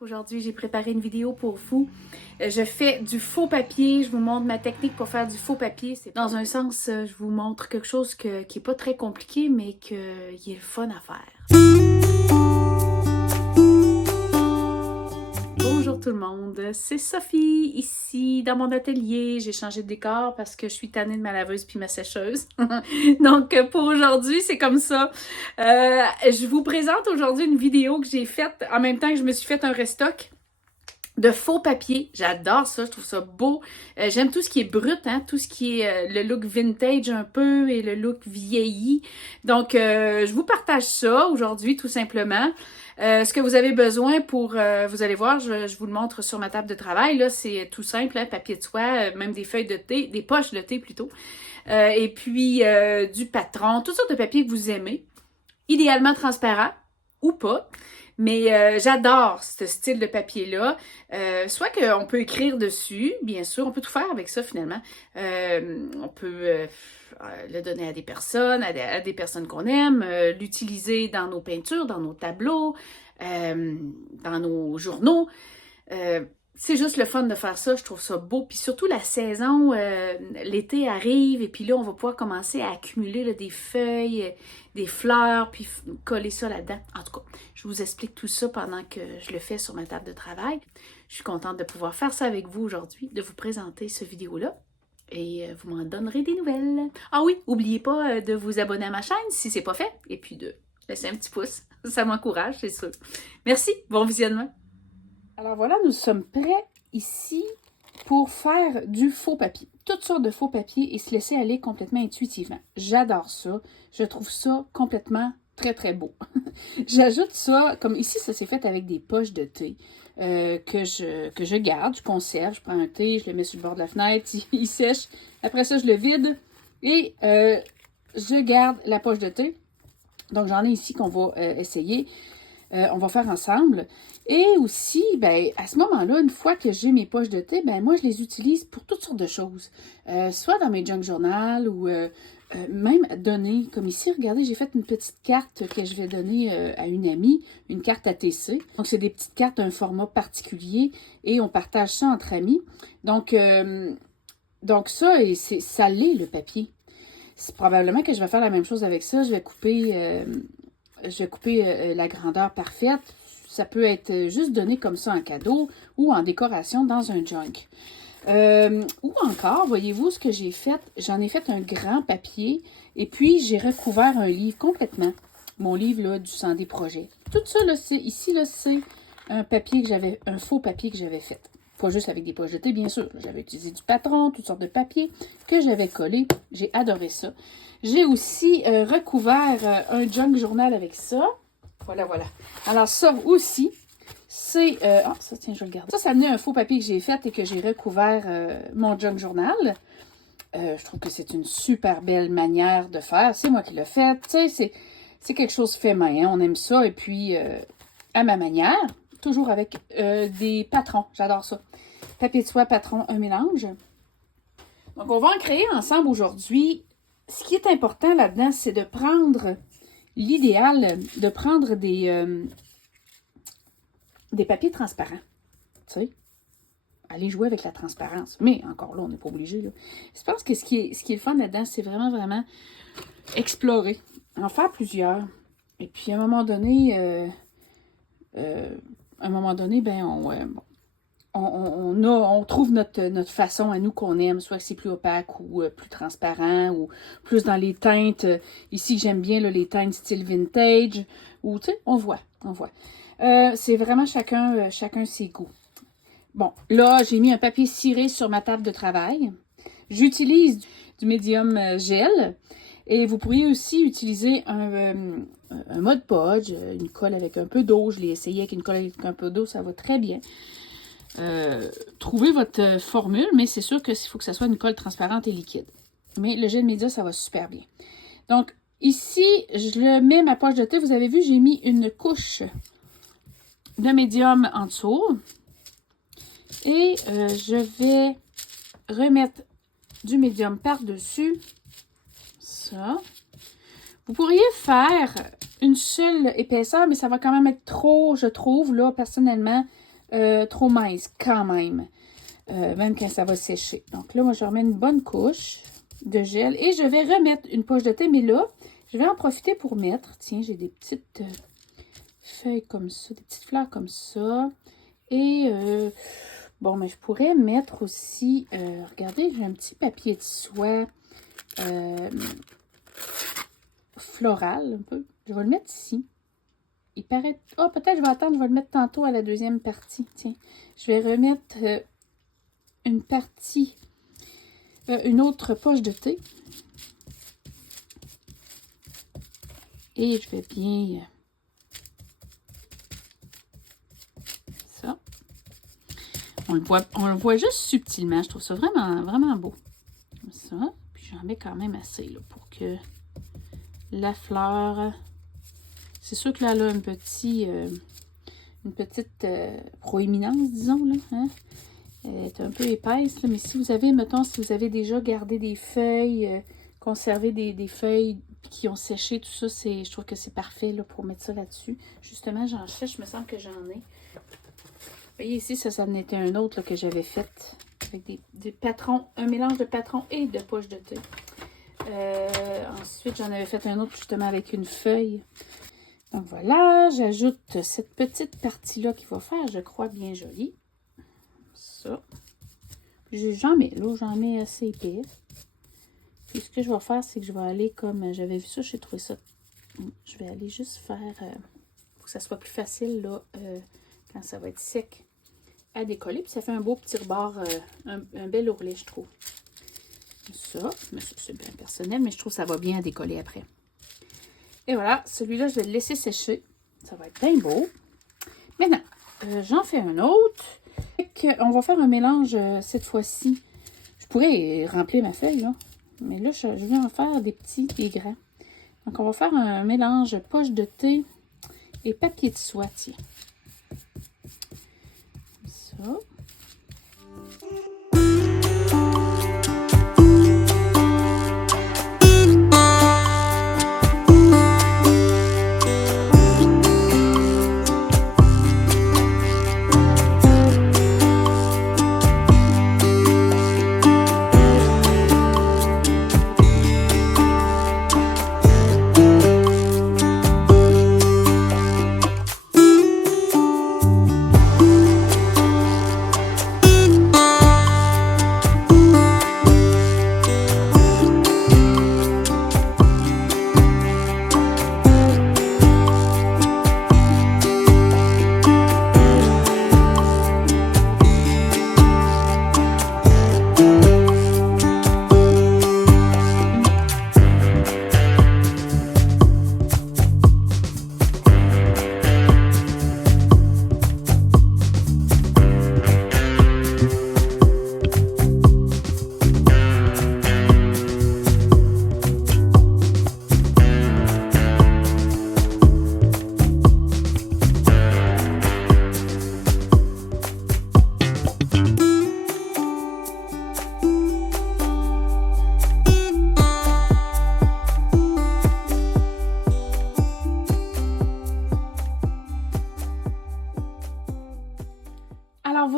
Aujourd'hui, j'ai préparé une vidéo pour vous. Je fais du faux papier. Je vous montre ma technique pour faire du faux papier. Dans un sens, je vous montre quelque chose qui n'est pas très compliqué, mais qui est le fun à faire. Bonjour tout le monde, c'est Sophie ici dans mon atelier. J'ai changé de décor parce que je suis tannée de ma laveuse puis ma sécheuse. Donc pour aujourd'hui, c'est comme ça. Je vous présente aujourd'hui une vidéo que j'ai faite en même temps que je me suis fait un restock de faux papier. J'adore ça, je trouve ça beau. J'aime tout ce qui est brut, hein, tout ce qui est le look vintage un peu et le look vieilli. Donc, je vous partage ça aujourd'hui tout simplement. Ce que vous avez besoin pour, vous allez voir, je vous le montre sur ma table de travail. Là, c'est tout simple, hein, papier de soie, même des feuilles de thé, des poches de thé plutôt. Et puis, du patron, toutes sortes de papiers que vous aimez. Idéalement transparent ou pas. Mais j'adore ce style de papier-là. Soit qu'on peut écrire dessus, bien sûr, on peut tout faire avec ça finalement. On peut le donner à des personnes, à des personnes qu'on aime, l'utiliser dans nos peintures, dans nos tableaux, dans nos journaux. C'est juste le fun de faire ça, je trouve ça beau. Puis surtout la saison, l'été arrive et puis là, on va pouvoir commencer à accumuler là, des feuilles, des fleurs, puis coller ça là-dedans. En tout cas, je vous explique tout ça pendant que je le fais sur ma table de travail. Je suis contente de pouvoir faire ça avec vous aujourd'hui, de vous présenter ce vidéo-là. Et vous m'en donnerez des nouvelles. Ah oui, n'oubliez pas de vous abonner à ma chaîne si c'est pas fait. Et puis de laisser un petit pouce. Ça m'encourage, c'est sûr. Merci, bon visionnement. Alors voilà, nous sommes prêts ici pour faire du faux papier. Toutes sortes de faux papier et se laisser aller complètement intuitivement. J'adore ça. Je trouve ça complètement très, très beau. J'ajoute ça, comme ici, ça s'est fait avec des poches de thé que je garde, je conserve. Je prends un thé, je le mets sur le bord de la fenêtre, il sèche. Après ça, je le vide et je garde la poche de thé. Donc, j'en ai ici qu'on va essayer. On va faire ensemble. Et aussi, ben, à ce moment-là, une fois que j'ai mes poches de thé, ben, moi, je les utilise pour toutes sortes de choses. Soit dans mes junk journal ou même donner, comme ici, regardez, j'ai fait une petite carte que je vais donner à une amie, une carte ATC. Donc, c'est des petites cartes d'un format particulier et on partage ça entre amis. Donc ça, ça l'est, le papier. C'est probablement que je vais faire la même chose avec ça. Je vais couper la grandeur parfaite. Ça peut être juste donné comme ça en cadeau ou en décoration dans un junk. Ou encore, voyez-vous ce que j'ai fait? J'en ai fait un grand papier et puis j'ai recouvert un livre complètement. Mon livre là, du 100D Projets. Tout ça, là, ici, c'est un papier que j'avais, un faux papier que j'avais fait. Pas juste avec des poches de thé, bien sûr. J'avais utilisé du patron, toutes sortes de papiers que j'avais collé. J'ai adoré ça. J'ai aussi recouvert un junk journal avec ça. Voilà, voilà. Alors ça aussi, c'est... ça, tiens, je vais le garder. Ça venait un faux papier que j'ai fait et que j'ai recouvert mon junk journal. Je trouve que c'est une super belle manière de faire. C'est moi qui l'ai fait. Tu sais, c'est quelque chose fait main. Hein? On aime ça. Et puis, à ma manière, toujours avec des patrons. J'adore ça. Papier de soie, patron, un mélange. Donc, on va en créer ensemble aujourd'hui. Ce qui est important là-dedans, c'est de prendre... L'idéal, de prendre des papiers transparents. Tu sais, aller jouer avec la transparence. Mais encore là, on n'est pas obligé. Là. Je pense que ce qui est le fun là-dedans, c'est vraiment explorer. En faire plusieurs. Et puis, à un moment donné, ben, on trouve notre façon à nous qu'on aime, soit que c'est plus opaque ou plus transparent ou plus dans les teintes. Ici, j'aime bien là, les teintes style vintage. Ou, tu sais, on voit. C'est vraiment chacun ses goûts. Bon, là, j'ai mis un papier ciré sur ma table de travail. J'utilise du médium gel. Et vous pourriez aussi utiliser un Mod Podge, une colle avec un peu d'eau. Je l'ai essayé avec une colle avec un peu d'eau, ça va très bien. Trouvez votre formule, mais c'est sûr qu'il faut que ça soit une colle transparente et liquide. Mais le gel média, ça va super bien. Donc, ici, je le mets ma poche de thé. Vous avez vu, j'ai mis une couche de médium en dessous. Et je vais remettre du médium par-dessus. Ça. Vous pourriez faire une seule épaisseur, mais ça va quand même être trop, je trouve, là, personnellement, trop mince quand même. Même quand ça va sécher. Donc là, moi, je remets une bonne couche de gel et je vais remettre une poche de thé, mais là, je vais en profiter pour mettre, tiens, j'ai des petites feuilles comme ça, des petites fleurs comme ça. Et, bon, mais je pourrais mettre aussi, regardez, j'ai un petit papier de soie floral, un peu. Je vais le mettre ici. Il paraît... Oh, peut-être je vais attendre, je vais le mettre tantôt à la deuxième partie. Tiens, je vais remettre une partie, une autre poche de thé. Et je vais bien... ça. On le voit juste subtilement. Je trouve ça vraiment, vraiment beau. Comme ça. Puis j'en mets quand même assez là, pour que la fleur... C'est sûr que là, elle a un petit, une petite proéminence, disons, là. Hein? Elle est un peu épaisse, là, mais si vous avez, mettons, si vous avez déjà gardé des feuilles, conservé des feuilles qui ont séché, tout ça, je trouve que c'est parfait là, pour mettre ça là-dessus. Justement, j'en cherche, je me sens que j'en ai. Vous voyez ici, ça en était un autre là, que j'avais fait avec des patrons, un mélange de patrons et de poches de thé. Ensuite, j'en avais fait un autre justement avec une feuille. Donc voilà, j'ajoute cette petite partie-là qui va faire, je crois, bien jolie. Ça. J'en mets là, j'en mets assez épais. Puis ce que je vais faire, c'est que je vais aller comme, j'avais vu ça, j'ai trouvé ça. Je vais aller juste faire, pour que ça soit plus facile là, quand ça va être sec à décoller. Puis ça fait un beau petit rebord, un bel ourlet, je trouve. Ça, c'est bien personnel, mais je trouve que ça va bien à décoller après. Et voilà, celui-là, je vais le laisser sécher. Ça va être bien beau. Maintenant, j'en fais un autre. On va faire un mélange cette fois-ci. Je pourrais remplir ma feuille, là. Mais là, je vais en faire des petits, des grands. Donc, on va faire un mélange poche de thé et papier de soie, tiens. Comme ça. Alors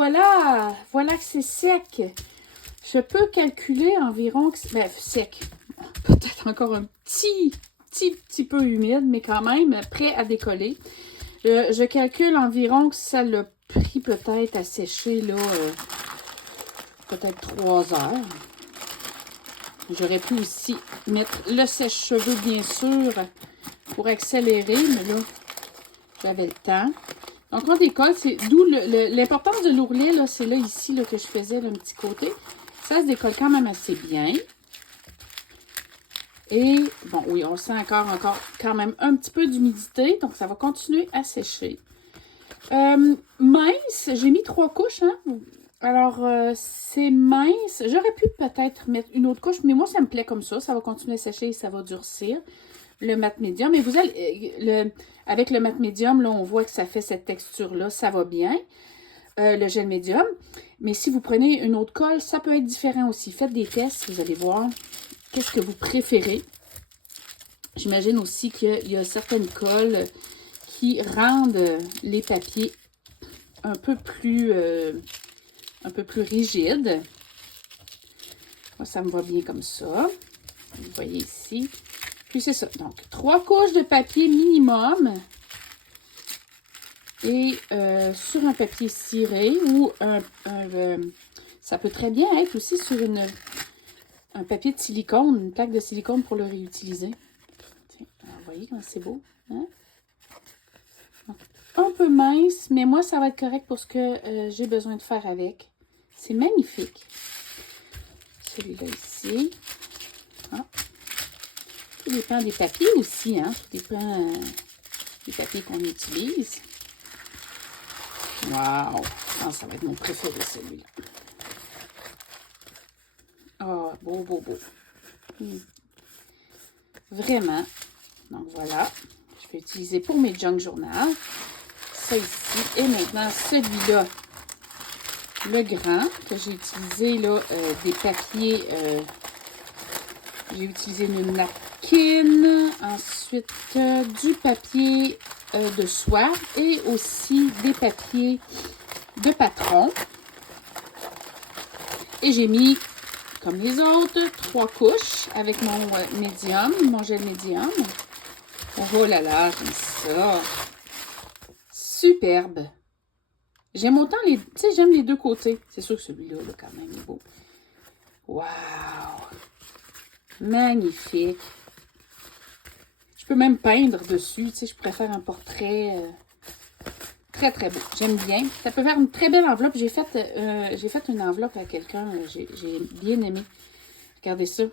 voilà que c'est sec. Je peux calculer environ, sec, peut-être encore un petit peu humide, mais quand même prêt à décoller. Je calcule environ que ça l'a pris peut-être à sécher, là, peut-être 3 heures. J'aurais pu aussi mettre le sèche-cheveux, bien sûr, pour accélérer, mais là, j'avais le temps. Donc, on décolle, c'est d'où l'importance de l'ourlet, là, c'est là, ici, là, que je faisais, là, un petit côté. Ça se décolle quand même assez bien. Et, bon, oui, on sent encore quand même un petit peu d'humidité, donc ça va continuer à sécher. Mince, j'ai mis 3 couches, hein. Alors, c'est mince. J'aurais pu peut-être mettre une autre couche, mais moi, ça me plaît comme ça. Ça va continuer à sécher et ça va durcir. Le mat médium. Et vous allez, avec le mat médium, là, on voit que ça fait cette texture-là. Ça va bien. Le gel médium. Mais si vous prenez une autre colle, ça peut être différent aussi. Faites des tests, vous allez voir qu'est-ce que vous préférez. J'imagine aussi qu'il y a certaines colles qui rendent les papiers un peu plus rigides. Moi, ça me va bien comme ça. Vous voyez ici. Puis c'est ça. Donc, 3 couches de papier minimum. Et sur un papier ciré ou ça peut très bien être aussi sur un papier de silicone, une plaque de silicone pour le réutiliser. Tiens, alors, vous voyez comment c'est beau, hein? Un peu mince, mais moi, ça va être correct pour ce que j'ai besoin de faire avec. C'est magnifique. Celui-là ici. Ah. Tout dépend des papiers aussi, hein? Tout dépend des papiers qu'on utilise. Wow! Ah, ça va être mon préféré, celui-là. Oh, beau, beau, beau. Vraiment. Donc, voilà. Je vais utiliser pour mes junk journal. Ça ici. Et maintenant, celui-là. Le grand, que j'ai utilisé, là, des papiers. J'ai utilisé une napkin. Ensuite, du papier de soie. Et aussi des papiers de patron. Et j'ai mis, comme les autres, 3 couches avec mon médium, mon gel médium. Oh là là, j'aime ça. Superbe. J'aime autant les... Tu sais, j'aime les deux côtés. C'est sûr que celui-là, là, quand même, est beau. Wow! Magnifique. Je peux même peindre dessus. Tu sais, je préfère un portrait très, très beau. J'aime bien. Ça peut faire une très belle enveloppe. J'ai fait une enveloppe à quelqu'un. J'ai bien aimé. Regardez ça.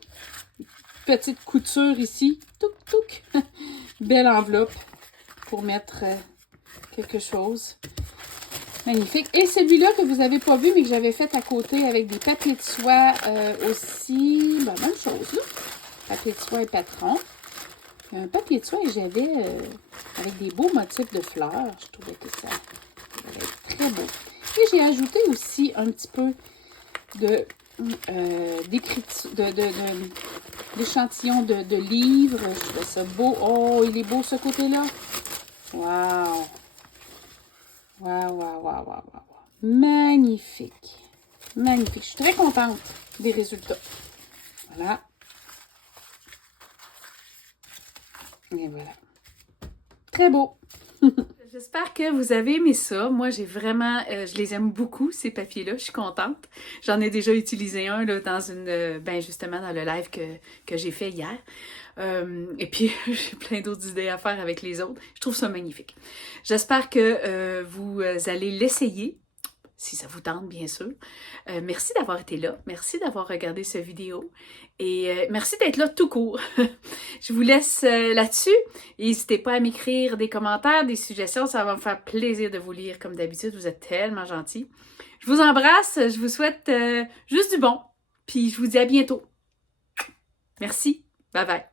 Petite couture ici. Touc, touc. Belle enveloppe pour mettre quelque chose. Magnifique. Et celui-là que vous n'avez pas vu, mais que j'avais fait à côté avec des papiers de soie aussi. Ben, même chose, là. Papier de soie et patron. Un papier de soie et j'avais avec des beaux motifs de fleurs. Je trouvais que ça allait être très beau. Et j'ai ajouté aussi un petit peu d'échantillons de livres. Je trouvais ça beau. Oh, il est beau ce côté-là. Wow! Wow, wow, wow, wow, wow. Magnifique. Magnifique. Je suis très contente des résultats. Voilà. Et voilà. Très beau. J'espère que vous avez aimé ça. Moi, j'ai vraiment... je les aime beaucoup, ces papiers-là. Je suis contente. J'en ai déjà utilisé un là, dans justement dans le live que j'ai fait hier. Et puis, j'ai plein d'autres idées à faire avec les autres. Je trouve ça magnifique. J'espère que vous allez l'essayer, si ça vous tente, bien sûr. Merci d'avoir été là. Merci d'avoir regardé cette vidéo. Et merci d'être là tout court. Je vous laisse là-dessus. N'hésitez pas à m'écrire des commentaires, des suggestions. Ça va me faire plaisir de vous lire comme d'habitude. Vous êtes tellement gentils. Je vous embrasse. Je vous souhaite juste du bon. Puis je vous dis à bientôt. Merci. Bye bye.